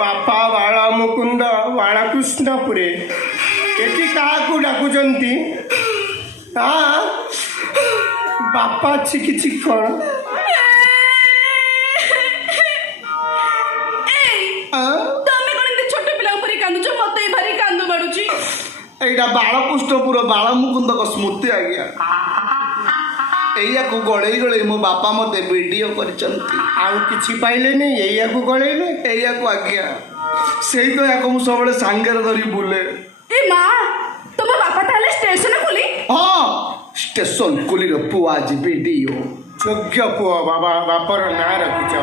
ବାପା ବାଳା ମୁକୁନ୍ଦ ବାଳା କୃଷ୍ଣପୁରେ ଏଠି କାହାକୁ ଡାକୁଛନ୍ତି? ବାପା ଅଛି କିଛି କ'ଣ? ଏଇଟା ବାଳକୃଷ୍ଣପୁର ବାଳମୁକୁନ୍ଦଙ୍କ ସ୍ମୃତି ଆଜ୍ଞା। ଏଇଆକୁ ଗଳେଇ ଗଳେଇ ମୋ ବାପା ମତେ ଭିଡ଼ିଓ କରିଛନ୍ତି। ଆଉ କିଛି ପାଇଲେନି ଏଇଆକୁ ଗଳେଇଲେ? ଏଇଆକୁ ଆଜ୍ଞା, ସେଇ ତ ୟାକୁ ମୁଁ ସବୁବେଳେ ସାଙ୍ଗରେ ଧରି ବୁଲେ। ତମ ବାପା ତାହେଲେ ଷ୍ଟେସନ କୁଲି? ହଁ, ଷ୍ଟେସନ କୁଲିର ପୁଅ ଆଜି ଭିଡ଼ିଓ। ଯୋଗ୍ୟ ପୁଅ ବାବା, ବାପର ନାଁ ରଖିଛ।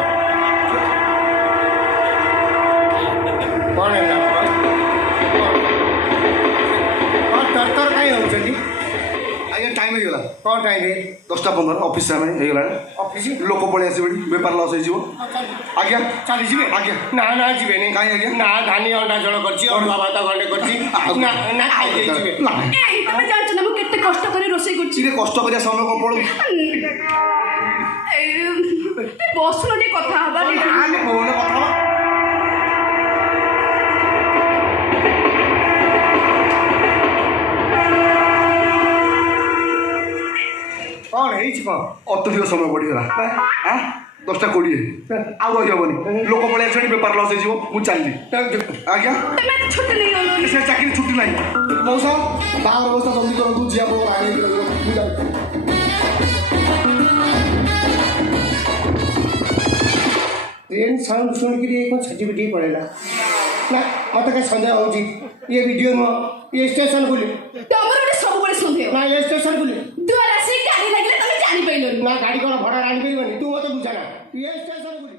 କ'ଣ ହେଲା? ତରତର କାହିଁ ହେଉଛନ୍ତି? ଆଜ୍ଞା ଟାଇମ୍ ହେଇଗଲା। କ'ଣ ଟାଇମ୍? 10:15 ଅଫିସ ଟାଇମ୍ ହେଇଗଲାଣି। ଅଫିସ ଲୋକ ପଳେଇ ଆସିବେ, ବେପାର ଲସ୍ ହେଇଯିବ। ଆଜ୍ଞା ଚାଲିଯିବେ? ଆଜ୍ଞା। ନା ନା ଯିବେନି। କାହିଁ ଆଜ୍ଞା? ନା ଧାନି ଅଣ୍ଡା ଝୋଳ କରିଛି, ଅରୁଆ ଭାତ ଗଣ୍ଡେ କରିଛି। ନା ନା ଖାଇଯିବେ। ତମେ ଜାଣିଛ ନା ମୁଁ କେତେ କଷ୍ଟ କରି ରୋଷେଇ କରୁଛି? ଟିକେ କଷ୍ଟ କରିବା ସମୟ କ'ଣ ପଡ଼ୁ? ବସୁନ ଟିକେ କଥା ହବା। ଆମେ ଫୋନରେ କଥା ହବା। କ'ଣ ହେଇଛି? କ'ଣ ଅତ୍ୟଧିକ ସମୟ ବଢ଼ିଗଲା। 10:20 ଆଉ ରହିହେବନି। ଲୋକ ପଳେଇ ଆସିବେଣି, ବେପାର ଲସ୍ ହେଇଯିବ। ମୁଁ ଚାଲିଲି ଆଜ୍ଞା। ଛୁଟି ନେଇ ସେ ଚାକିରି ଛୁଟି ନାହିଁ। ମଉସା ବାହାର ବ୍ୟବସ୍ଥା ଜଲ୍ଦି କରନ୍ତୁ। ଝିଅ ମୁଁ ଯାଉଛି। ट्रेन साउंड शुणिक छटी पिटी पड़ेगा ना मत कहीं सन्देह हो ये वीडियो नुह ये स्टेशन बुली सब सन्देह ना ये स्टेशन बुली द्वारा से गाड़ी लगे तुम जानी पाइल ना गाड़ी कौन भड़ा आनी पार तू मत बुझा ना ये स्टेशन बुली।